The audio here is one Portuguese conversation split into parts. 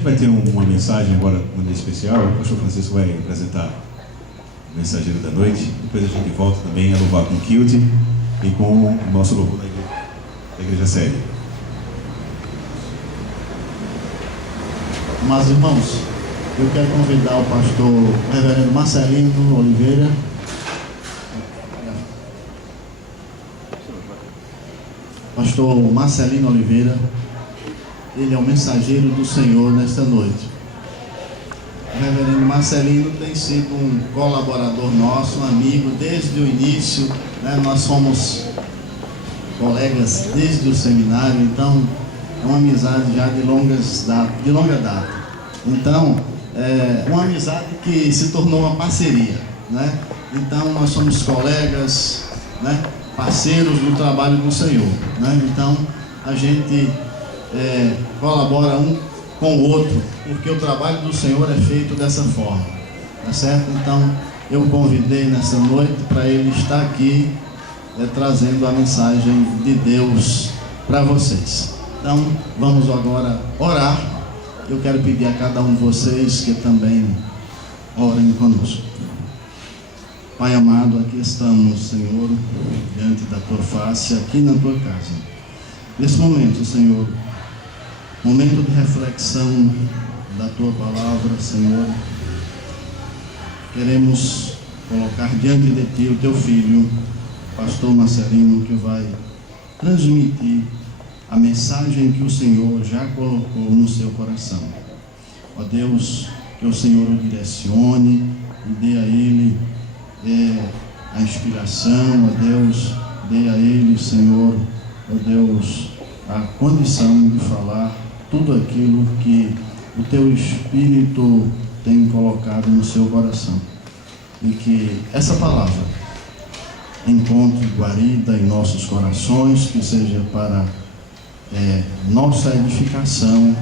gente vai ter uma mensagem agora, de maneira especial. O pastor Francisco vai apresentar o mensageiro da noite. Depois a gente volta também a louvar com o Kilt e com o nosso louvor da Igreja Séria. Mas, irmãos, eu quero convidar o pastor reverendo Marcelino Oliveira. Pastor Marcelino Oliveira, ele é o mensageiro do Senhor nesta noite. O reverendo Marcelino tem sido um colaborador nosso, um amigo desde o início, né? Nós somos colegas desde o seminário, então é uma amizade já de longa data. Então, é uma amizade que se tornou uma parceria, né? Então, nós somos colegas, né? Parceiros do trabalho do Senhor, né? Então, a gente colabora um com o outro, porque o trabalho do Senhor é feito dessa forma, tá certo? Então, eu convidei nessa noite para ele estar aqui trazendo a mensagem de Deus para vocês. Então, vamos agora orar. Eu quero pedir a cada um de vocês que também orem conosco. Pai amado, aqui estamos, Senhor, diante da Tua face, aqui na Tua casa. Nesse momento, Senhor, momento de reflexão da Tua palavra, Senhor, queremos colocar diante de Ti o Teu Filho, pastor Marcelino, que vai transmitir a mensagem que o Senhor já colocou no seu coração. Ó Deus, que o Senhor o direcione e dê a ele a inspiração, ó Deus, dê a ele, Senhor, ó Deus, a condição de falar tudo aquilo que o Teu Espírito tem colocado no seu coração. E que essa palavra encontre guarida em nossos corações, que seja para nossa edificação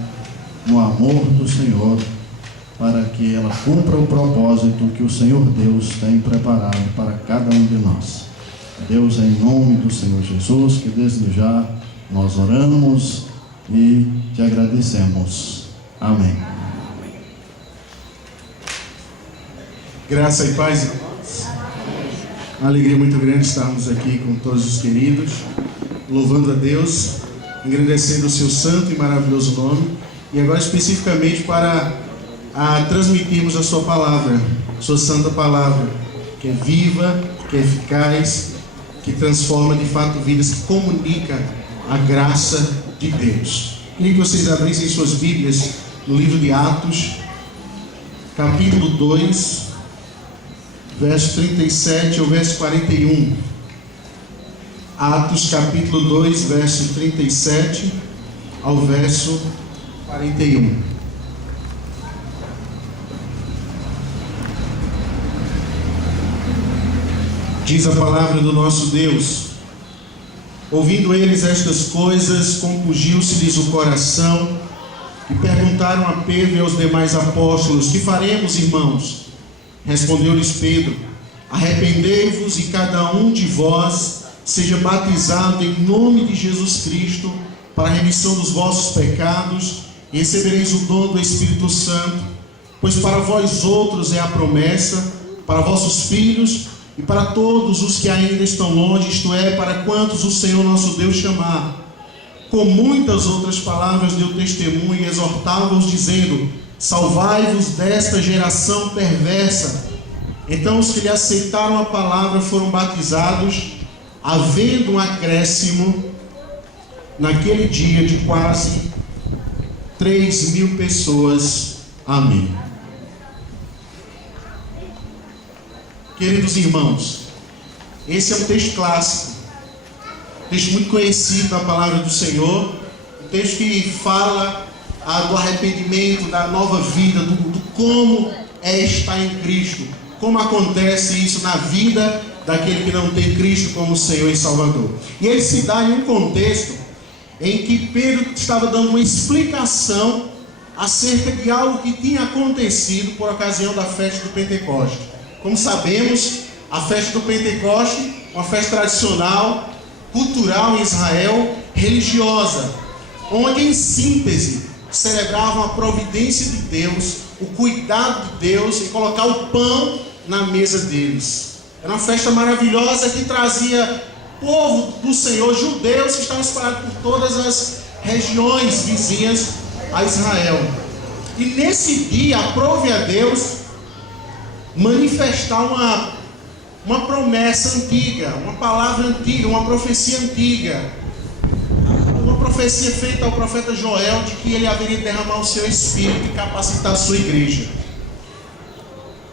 no amor do Senhor, para que ela cumpra o propósito que o Senhor Deus tem preparado para cada um de nós. Deus, em nome do Senhor Jesus, que desde já nós oramos e te agradecemos. Amém. Graça e paz, irmãos. Uma alegria muito grande estarmos aqui com todos os queridos, louvando a Deus, engrandecendo o seu santo e maravilhoso nome, e agora especificamente para transmitirmos a sua palavra, sua santa palavra, que é viva, que é eficaz, que transforma de fato vidas, que comunica a graça de Deus. Queria que vocês abrissem suas Bíblias no livro de Atos, capítulo 2, verso 37 ao verso 41. Atos capítulo 2, verso 37 ao verso 41. Diz a palavra do nosso Deus: ouvindo eles estas coisas, compungiu-se-lhes o coração, e perguntaram a Pedro e aos demais apóstolos: que faremos, irmãos? Respondeu-lhes Pedro: arrependei-vos e cada um de vós seja batizado em nome de Jesus Cristo para a remissão dos vossos pecados, e recebereis o dom do Espírito Santo, pois para vós outros é a promessa, para vossos filhos e para todos os que ainda estão longe, isto é, para quantos o Senhor nosso Deus chamar. Com muitas outras palavras deu testemunho e exortava-os, dizendo: salvai-vos desta geração perversa. Então os que lhe aceitaram a palavra foram batizados, havendo um acréscimo naquele dia de quase 3.000 pessoas. Amém. Queridos irmãos, esse é um texto clássico, um texto muito conhecido da palavra do Senhor, um texto que fala do arrependimento, da nova vida, do como é estar em Cristo, como acontece isso na vida daquele que não tem Cristo como Senhor e Salvador. E ele se dá em um contexto em que Pedro estava dando uma explicação acerca de algo que tinha acontecido por ocasião da festa do Pentecoste. Como sabemos, a festa do Pentecoste, uma festa tradicional, cultural em Israel, religiosa, onde em síntese celebravam a providência de Deus, o cuidado de Deus em colocar o pão na mesa deles. Era uma festa maravilhosa que trazia povo do Senhor, judeus que estavam espalhados por todas as regiões vizinhas a Israel. E nesse dia aprove a Deus manifestar uma promessa antiga, uma palavra antiga, uma profecia antiga, uma profecia feita ao profeta Joel de que ele haveria de derramar o seu espírito e capacitar a sua igreja.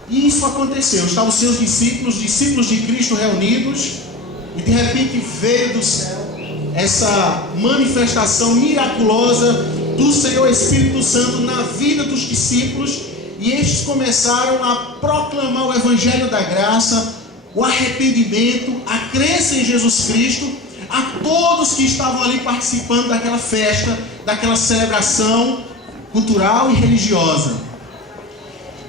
E isso aconteceu. Estavam os seus discípulos de Cristo reunidos, e de repente veio do céu essa manifestação miraculosa do Senhor Espírito Santo na vida dos discípulos, e estes começaram a proclamar o Evangelho da graça, o arrependimento, a crença em Jesus Cristo, a todos que estavam ali participando daquela festa, daquela celebração cultural e religiosa.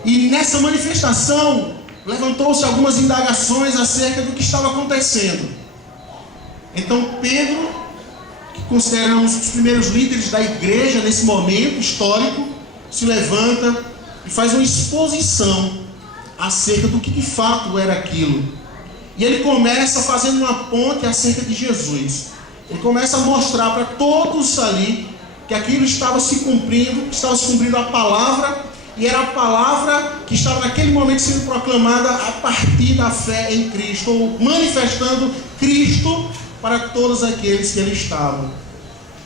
E nessa manifestação levantou-se algumas indagações acerca do que estava acontecendo. Então Pedro, que consideramos os primeiros líderes da igreja nesse momento histórico, se levanta e faz uma exposição acerca do que de fato era aquilo. E ele começa fazendo uma ponte acerca de Jesus. Ele começa a mostrar para todos ali que aquilo estava se cumprindo, a palavra, e era a palavra que estava naquele momento sendo proclamada a partir da fé em Cristo, ou manifestando Cristo para todos aqueles que ali estavam.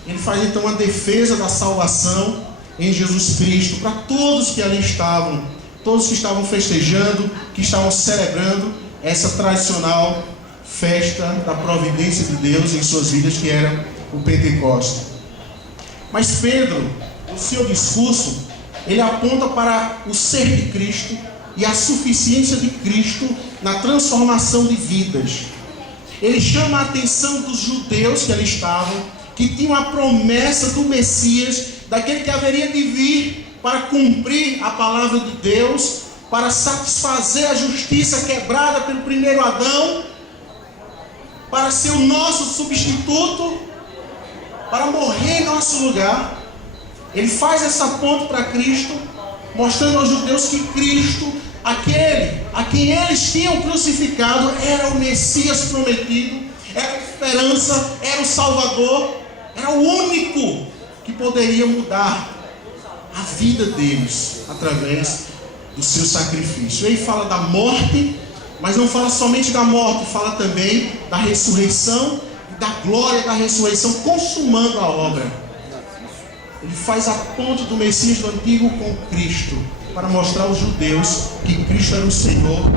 Ele faz então uma defesa da salvação em Jesus Cristo para todos que ali estavam, todos que estavam festejando, que estavam celebrando essa tradicional festa da providência de Deus em suas vidas, que era o Pentecostes. Mas Pedro, no seu discurso, ele aponta para o ser de Cristo e a suficiência de Cristo na transformação de vidas. Ele chama a atenção dos judeus que ali estavam, que tinham a promessa do Messias, daquele que haveria de vir para cumprir a palavra de Deus, para satisfazer a justiça quebrada pelo primeiro Adão, para ser o nosso substituto, para morrer em nosso lugar. Ele faz essa ponte para Cristo, mostrando aos judeus que Cristo, aquele a quem eles tinham crucificado, era o Messias prometido, era a esperança, era o Salvador, era o único que poderia mudar a vida deles através do seu sacrifício. Ele fala da morte, mas não fala somente da morte, fala também da ressurreição e da glória da ressurreição, consumando a obra. Ele faz a ponte do Messias do Antigo com Cristo, para mostrar aos judeus que Cristo era o Senhor,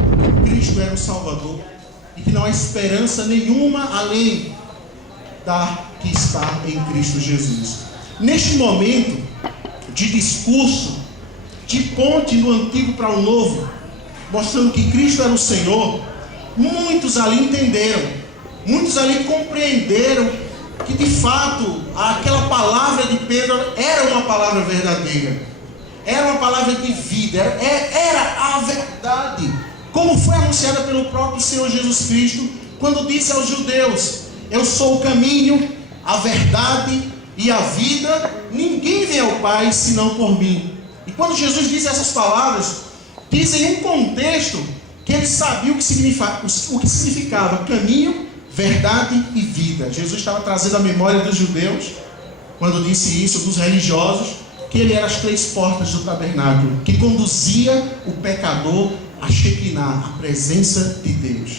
que Cristo era o Salvador, e que não há esperança nenhuma além da que está em Cristo Jesus. Neste momento de discurso, de ponte do Antigo para o Novo, mostrando que Cristo era o Senhor, muitos ali entenderam, muitos ali compreenderam que de fato aquela palavra de Pedro era uma palavra verdadeira, era uma palavra de vida, era a verdade, como foi anunciada pelo próprio Senhor Jesus Cristo, quando disse aos judeus: eu sou o caminho, a verdade e a vida, ninguém vem ao Pai senão por mim. E quando Jesus diz essas palavras, diz em um contexto que ele sabia o que significava caminho, verdade e vida. Jesus estava trazendo a memória dos judeus, quando disse isso, dos religiosos, que ele era as 3 portas do tabernáculo, que conduzia o pecador a Shekinah, a presença de Deus,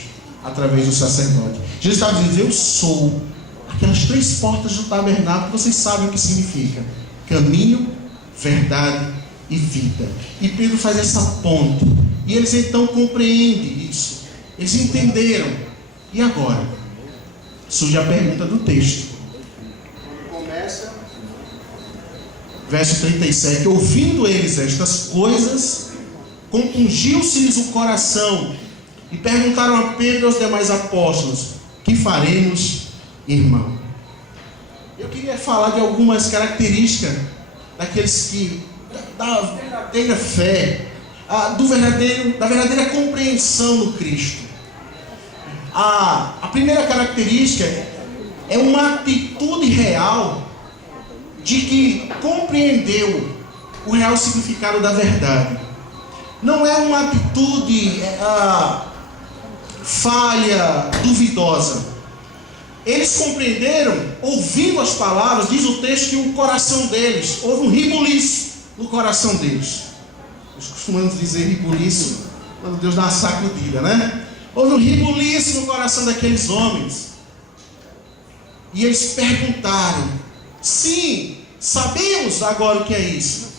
através do sacerdote. Jesus estava dizendo: eu sou aquelas 3 portas do tabernáculo. Vocês sabem o que significa caminho, verdade e vida. E Pedro faz essa ponte, e eles então compreendem isso, eles entenderam. E agora surge a pergunta do texto. Começa verso 37: ouvindo eles estas coisas, compungiu-se-lhes o coração, e perguntaram a Pedro e aos demais apóstolos: que faremos, irmão? Eu queria falar de algumas características daqueles que, da verdadeira fé, da verdadeira compreensão no Cristo. A primeira característica é uma atitude real de que compreendeu o real significado da verdade. Não é uma atitude falha, duvidosa. Eles compreenderam, ouvindo as palavras, diz o texto que o coração deles, houve um ribuliço no coração deles. Nós costumamos dizer ribuliço quando Deus dá uma sacudida, né? Houve um ribuliço no coração daqueles homens. E eles perguntaram: sim, sabemos agora o que é isso.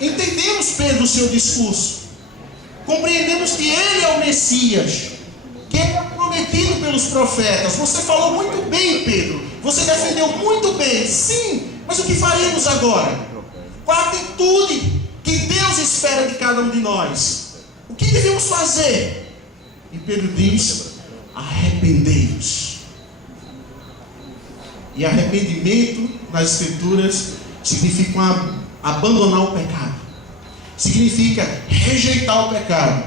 Entendemos, Pedro, o seu discurso. Compreendemos que ele é o Messias, que ele é prometido pelos profetas. Você falou muito bem, Pedro. Você defendeu muito bem. Sim, mas o que faremos agora? Qual a atitude que Deus espera de cada um de nós? O que devemos fazer? E Pedro diz: arrependei-vos. E arrependimento nas Escrituras significa abandonar o pecado, significa rejeitar o pecado,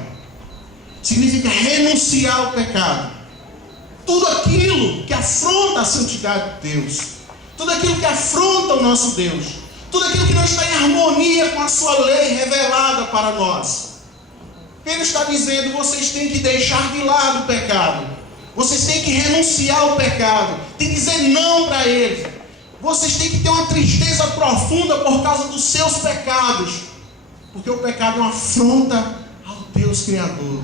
significa renunciar ao pecado. Tudo aquilo que afronta a santidade de Deus, tudo aquilo que afronta o nosso Deus, tudo aquilo que não está em harmonia com a sua lei revelada para nós. Pedro está dizendo: vocês têm que deixar de lado o pecado, vocês têm que renunciar ao pecado, têm que dizer não para ele. Vocês têm que ter uma tristeza profunda por causa dos seus pecados, porque o pecado é uma afronta ao Deus Criador.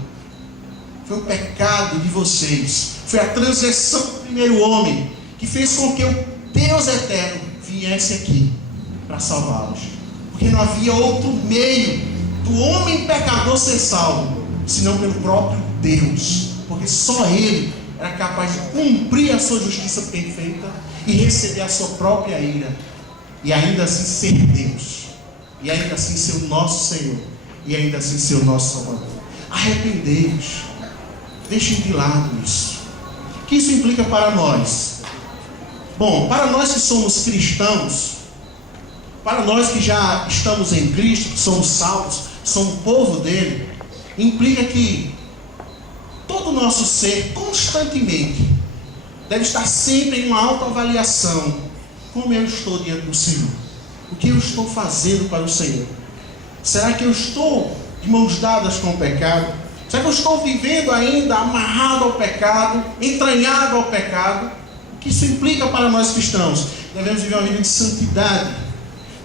Foi o pecado de vocês, foi a transgressão do primeiro homem que fez com que o Deus eterno viesse aqui para salvá-los, porque não havia outro meio do homem pecador ser salvo senão pelo próprio Deus, porque só Ele era capaz de cumprir a sua justiça perfeita e receber a sua própria ira, e ainda assim ser Deus, e ainda assim ser o nosso Senhor, e ainda assim ser o nosso Salvador. Arrependei-vos, deixem de lado isso. O que isso implica para nós? Bom, para nós que somos cristãos, para nós que já estamos em Cristo, que somos salvos, somos povo dele, implica que todo o nosso ser constantemente deve estar sempre em uma autoavaliação. Como eu estou diante do Senhor? O que eu estou fazendo para o Senhor? Será que eu estou de mãos dadas com o pecado? Será que eu estou vivendo ainda amarrado ao pecado, entranhado ao pecado? O que isso implica para nós cristãos? Devemos viver uma vida de santidade.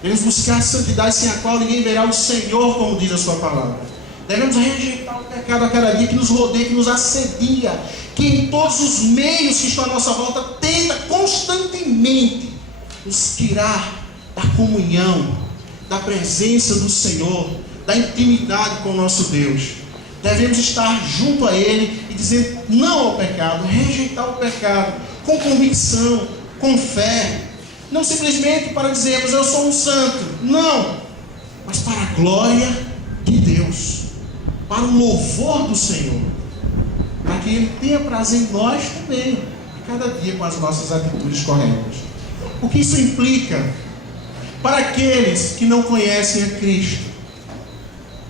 Devemos buscar a santidade sem a qual ninguém verá o Senhor, como diz a sua palavra. Devemos rejeitar o pecado a cada dia que nos rodeia, que nos assedia, que em todos os meios que estão à nossa volta tenta constantemente nos tirar da comunhão, da presença do Senhor, da intimidade com o nosso Deus. Devemos estar junto a Ele e dizer não ao pecado, rejeitar o pecado com convicção, com fé, não simplesmente para dizermos eu sou um santo, não, mas para a glória de Deus, para o louvor do Senhor, para que Ele tenha prazer em nós também, a cada dia com as nossas atitudes corretas. O que isso implica para aqueles que não conhecem a Cristo?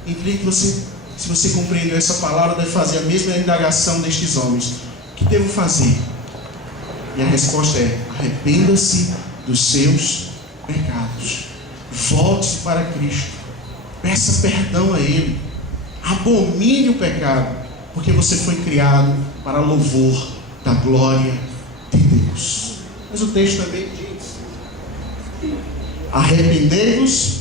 Implica que você, se você compreendeu essa palavra, deve fazer a mesma indagação destes homens. O que devo fazer? E a resposta é: arrependa-se dos seus pecados, volte-se para Cristo, peça perdão a Ele, abomine o pecado, porque você foi criado para louvor da glória de Deus. Mas o texto também diz: arrependei-vos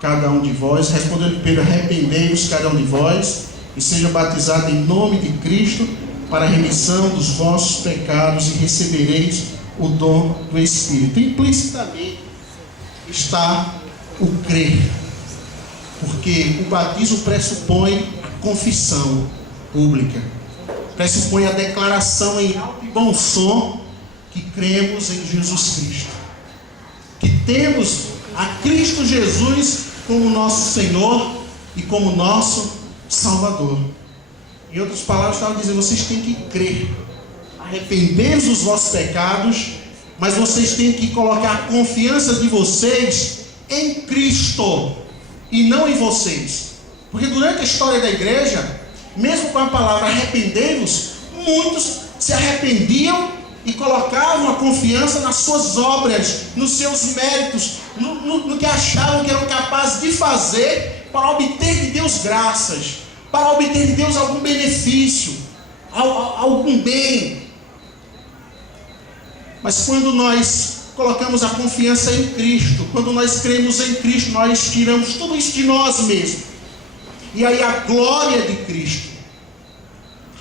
cada um de vós. Respondeu Pedro: arrependei-vos cada um de vós e seja batizado em nome de Cristo para a remissão dos vossos pecados e recebereis o dom do Espírito. Implicitamente está o crer, porque o batismo pressupõe a confissão pública, pressupõe a declaração em alto e bom som que cremos em Jesus Cristo, que temos a Cristo Jesus como nosso Senhor e como nosso Salvador. Em outras palavras, estava dizendo: vocês têm que crer, arrepender-vos dos vossos pecados, mas vocês têm que colocar a confiança de vocês em Cristo e não em vocês. Porque durante a história da igreja, mesmo com a palavra arrependei-vos, muitos se arrependiam e colocavam a confiança nas suas obras, nos seus méritos, no que achavam que eram capazes de fazer para obter de Deus graças, para obter de Deus algum benefício, algum bem. Mas quando nós colocamos a confiança em Cristo, quando nós cremos em Cristo, nós tiramos tudo isso de nós mesmos. E aí a glória de Cristo.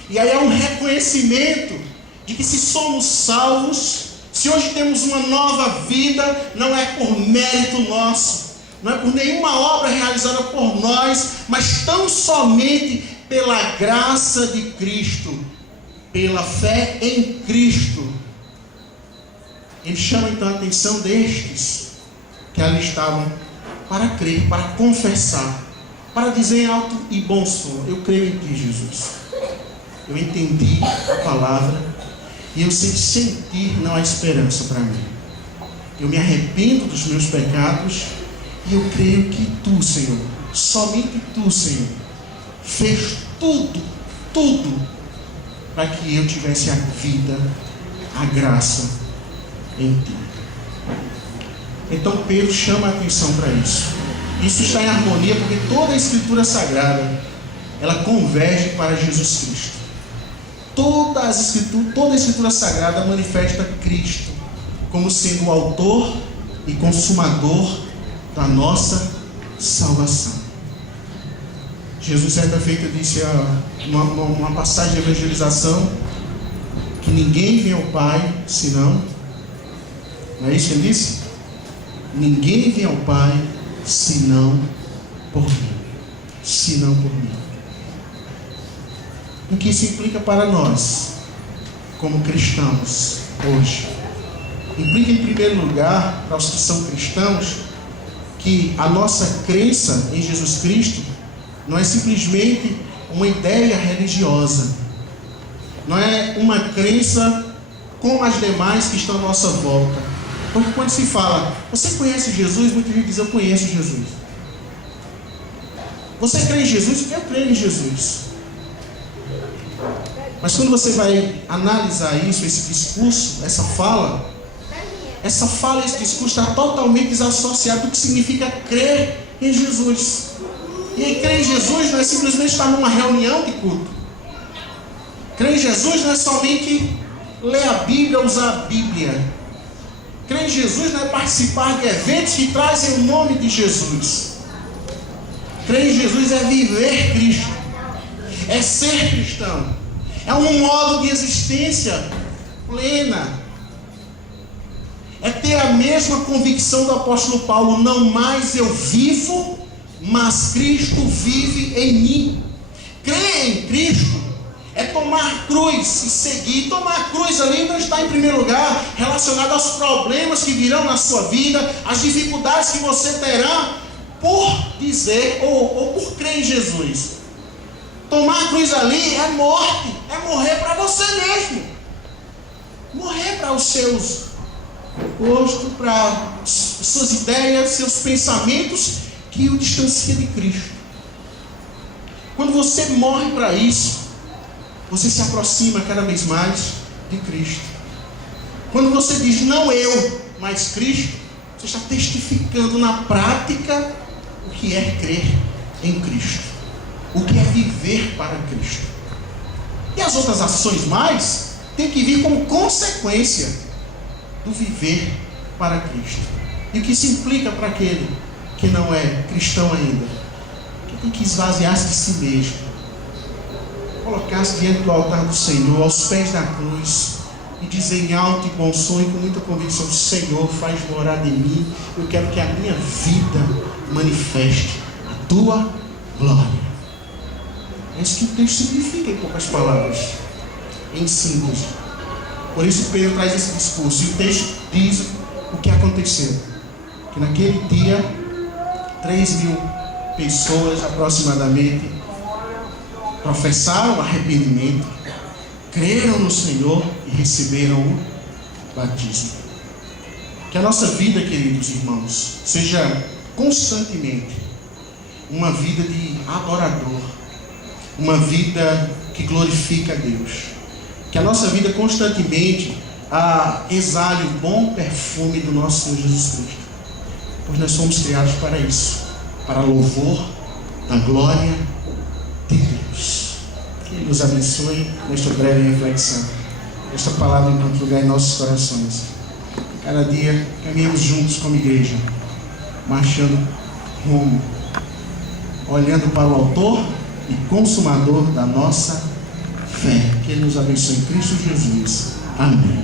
E aí é um reconhecimento de que se somos salvos, se hoje temos uma nova vida, não é por mérito nosso, não é por nenhuma obra realizada por nós, mas tão somente pela graça de Cristo, pela fé em Cristo. Ele chama então a atenção destes que ali estavam para crer, para confessar, para dizer em alto e bom som: eu creio em Ti, Jesus. Eu entendi a palavra e eu sei que sem Ti não há esperança para mim. Eu me arrependo dos meus pecados e eu creio que Tu, Senhor, somente Tu, Senhor, fez tudo para que eu tivesse a vida, a graça em Ti. Então Pedro chama a atenção para isso. Isso está em harmonia porque toda a Escritura Sagrada, ela converge para Jesus Cristo. Toda a Escritura Sagrada manifesta Cristo como sendo o autor e consumador da nossa salvação. Jesus, certa feita, disse numa passagem de evangelização que ninguém vem ao Pai senão... Não é isso que ele disse? Ninguém vem ao Pai senão por mim. Senão por mim. O que isso implica para nós, como cristãos, hoje? Implica, em primeiro lugar, para os que são cristãos, que a nossa crença em Jesus Cristo não é simplesmente uma ideia religiosa, não é uma crença como as demais que estão à nossa volta. Porque quando se fala, você conhece Jesus? Muita gente diz, eu conheço Jesus. Você crê em Jesus? Eu creio em Jesus. Mas quando você vai analisar isso, esse discurso, esse discurso está totalmente desassociado do que significa crer em Jesus. E aí, crer em Jesus não é simplesmente estar numa reunião de culto. Crer em Jesus não é somente ler a Bíblia, usar a Bíblia. Crer em Jesus não é participar de eventos que trazem o nome de Jesus. Crer em Jesus é viver Cristo, é ser cristão, é um modo de existência plena, é ter a mesma convicção do apóstolo Paulo: não mais eu vivo, mas Cristo vive em mim. Crer em Cristo é tomar cruz e seguir. Tomar cruz ali não está em primeiro lugar relacionado aos problemas que virão na sua vida, às dificuldades que você terá por dizer ou por crer em Jesus. Tomar cruz ali é morte, é morrer para você mesmo, morrer para os seus gostos, para suas ideias, seus pensamentos que o distanciam de Cristo. Quando você morre para isso, você se aproxima cada vez mais de Cristo. Quando você diz não eu, mas Cristo, você está testificando na prática o que é crer em Cristo, o que é viver para Cristo. E as outras ações mais têm que vir como consequência do viver para Cristo. E o que isso implica para aquele que não é cristão ainda? Que tem que esvaziar-se de si mesmo, colocar-se diante do altar do Senhor, aos pés da cruz, e dizer em alto e bom som e com muita convicção: Senhor, faz morada em mim, eu quero que a minha vida manifeste a Tua glória. É isso que o texto significa, em poucas palavras, em síntese. Por isso Pedro traz esse discurso, e o texto diz o que aconteceu: que naquele dia 3.000 pessoas aproximadamente professaram arrependimento, creram no Senhor e receberam o batismo. Que a nossa vida, queridos irmãos, seja constantemente uma vida de adorador, uma vida que glorifica a Deus. Que a nossa vida constantemente exale o bom perfume do nosso Senhor Jesus Cristo. Pois nós somos criados para isso, para louvor da glória de Deus. Que Ele nos abençoe nesta breve reflexão. Esta palavra encontra lugar em nossos corações. Cada dia caminhamos juntos como igreja, marchando rumo, olhando para o autor e consumador da nossa fé. Que Ele nos abençoe em Cristo Jesus. Amém.